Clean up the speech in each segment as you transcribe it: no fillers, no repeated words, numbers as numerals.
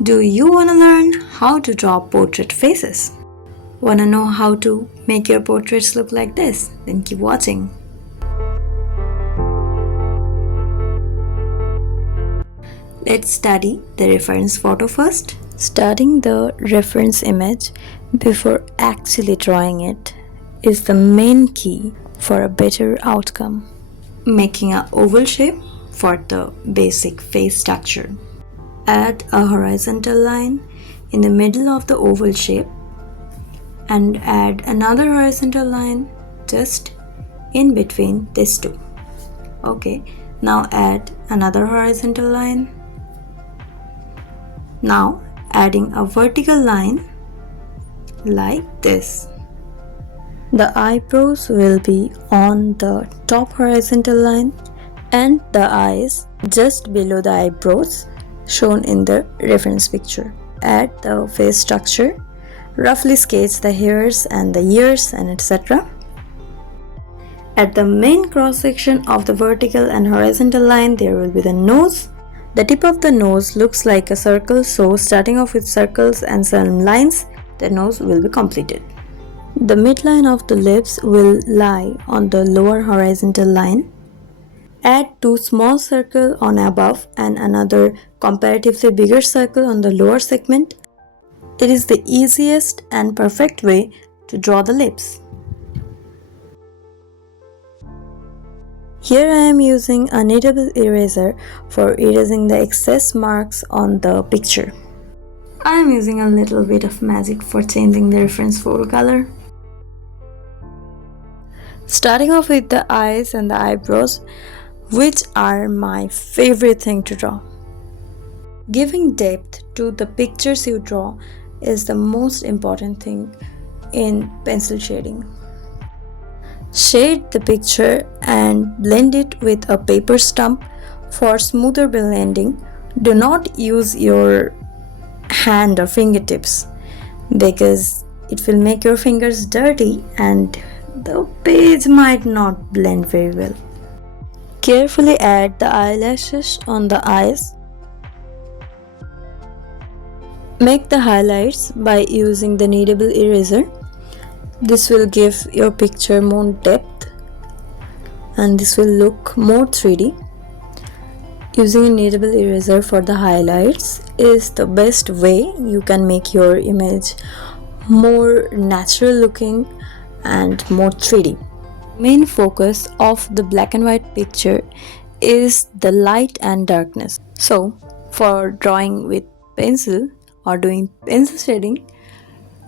Do you want to learn how to draw portrait faces? Want to know how to make your portraits look like this? Then keep watching. Let's study the reference photo first. Studying the reference image before actually drawing it is the main key for a better outcome. Making an oval shape for the basic face structure. Add a horizontal line in the middle of the oval shape and add another horizontal line just in between these two. Okay, now add another horizontal line. Now adding a vertical line like this. The eyebrows will be on the top horizontal line and the eyes just below the eyebrows shown in the reference picture. Add the face structure, roughly sketch the hairs and the ears and etc. At the main cross section of the vertical and horizontal line there will be the nose. The tip of the nose looks like a circle, so starting off with circles and some lines, the nose will be completed. The midline of the lips will lie on the lower horizontal line. Add two small circles on above and another comparatively bigger circle on the lower segment. It is the easiest and perfect way to draw the lips. Here I am using a kneadable eraser for erasing the excess marks on the picture. I am using a little bit of magic for changing the reference photo color. Starting off with the eyes and the eyebrows, which are my favorite thing to draw. Giving depth to the pictures you draw is the most important thing in pencil shading. Shade the picture and blend it with a paper stump for smoother blending. Do not use your hand or fingertips because it will make your fingers dirty and the page might not blend very well. Carefully add the eyelashes on the eyes. Make the highlights by using the kneadable eraser. This will give your picture more depth and this will look more 3D. Using a kneadable eraser for the highlights is the best way you can make your image more natural looking and more 3D. Main focus of the black and white picture is the light and darkness. So for drawing with pencil or doing pencil shading,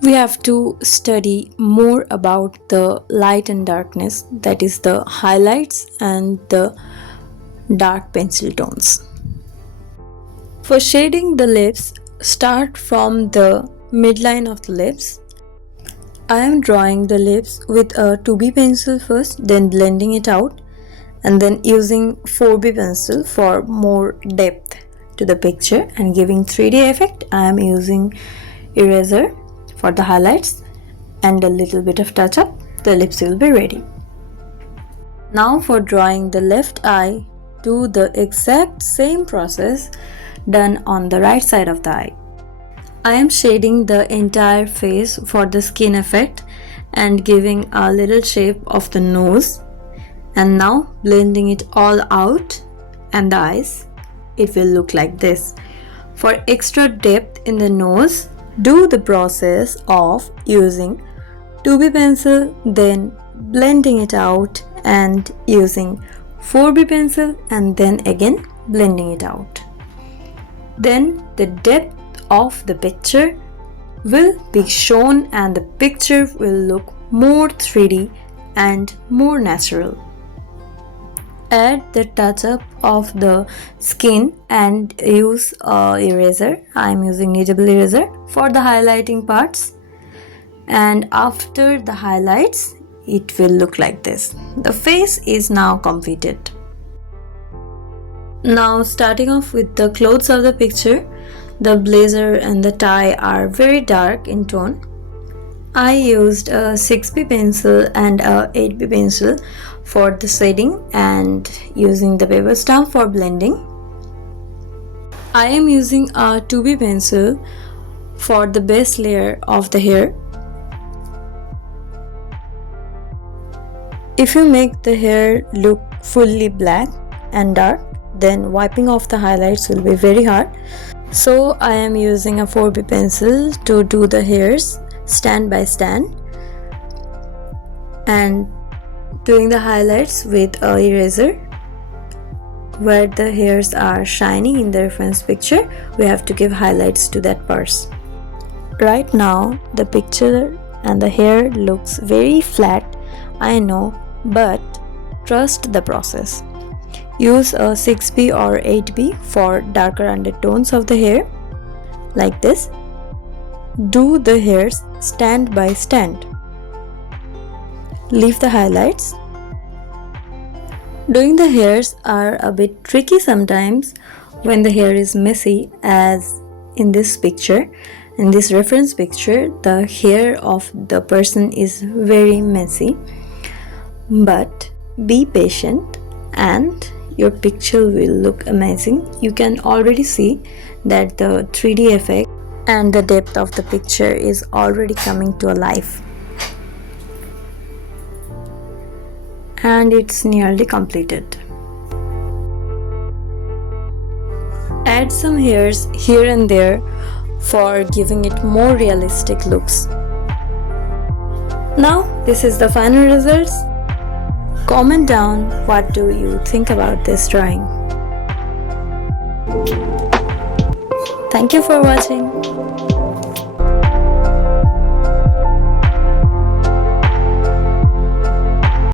we have to study more about the light and darkness, that is the highlights and the dark pencil tones. For shading the lips, start from the midline of the lips. I am drawing the lips with a 2B pencil first, then blending it out and then using 4B pencil for more depth to the picture and giving 3D effect. I am using eraser for the highlights and a little bit of touch up. The lips will be ready. Now for drawing the left eye, do the exact same process done on the right side of the eye. I am shading the entire face for the skin effect and giving a little shape of the nose and now blending it all out and the eyes. It will look like this. For extra depth in the nose, do the process of using 2B pencil, then blending it out and using 4B pencil and then again blending it out. Then the depth of the picture will be shown and the picture will look more 3D and more natural. Add the touch up of the skin and use eraser. I am using kneadable eraser for the highlighting parts, and after the highlights it will look like this. The face is now completed. Now starting off with the clothes of the picture, the blazer and the tie are very dark in tone. I used a 6B pencil and a 8B pencil for the shading and using the paper stamp for blending. I am using a 2B pencil for the base layer of the hair. If you make the hair look fully black and dark, then wiping off the highlights will be very hard. So I am using a 4B pencil to do the hairs stand by stand and doing the highlights with a eraser. Where the hairs are shining in the reference picture, we have to give highlights to that parts. Right now the picture and the hair looks very flat, I know, but trust the process. Use a 6B or 8B for darker undertones of the hair, like this. Do the hairs stand by stand. Leave the highlights. Doing the hairs are a bit tricky sometimes when the hair is messy, as in this picture. In this reference picture, the hair of the person is very messy. But be patient and your picture will look amazing. You can already see that the 3D effect and the depth of the picture is already coming to life. And it's nearly completed. Add some hairs here and there for giving it more realistic looks. Now this is the final results. Comment down what do you think about this drawing. Thank you for watching.